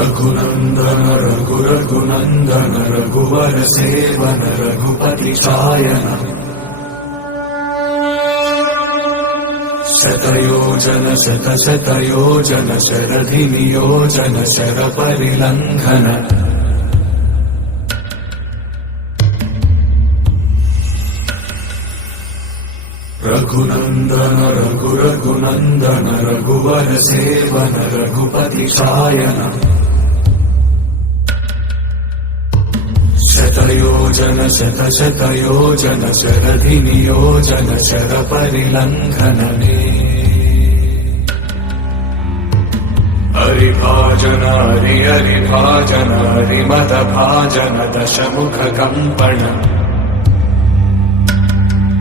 रघुनंदन रघुनंदन रघुवर seven Raghupati चायन शतयोजन शतशतयोजन शरधि नियोजन sir परिलंघन Raghunandan Raghunandan रघुवर seven Raghupati चायन शतयोजन शतशतयोजन शरधि नियोजन sir परिलंघन हरिभाजन हरिभाजन हरिमद भाजन दशमुख कंपन